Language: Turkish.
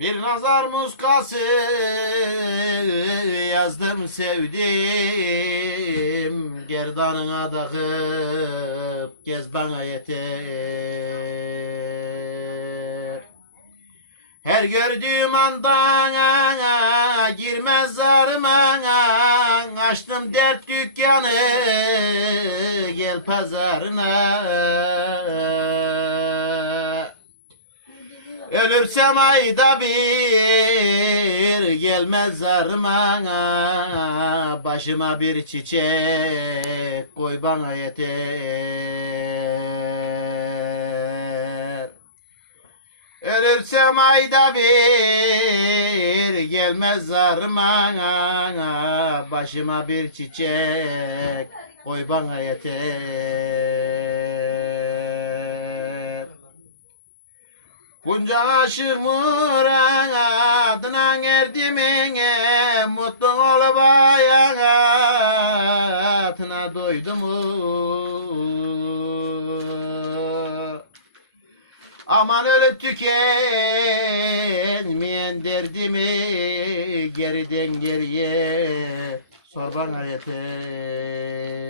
Bir nazar muskası yazdım sevdim Gerdanına takıp gez bana yeter. Her gördüğüm anda girmez zarıma Açtım dert dükkanı gel pazarına Ölürsem ayda bir gelmez zarıma Başıma bir çiçek koy bana yeter. Ölürsem ayda bir gelmez zarıma Başıma bir çiçek koy bana yeter Bunca aşık muradına erdimine Mutlu ol hayatına doydum Aman ölüp tükenmeyen derdimi Geriden geriye sor bana yeter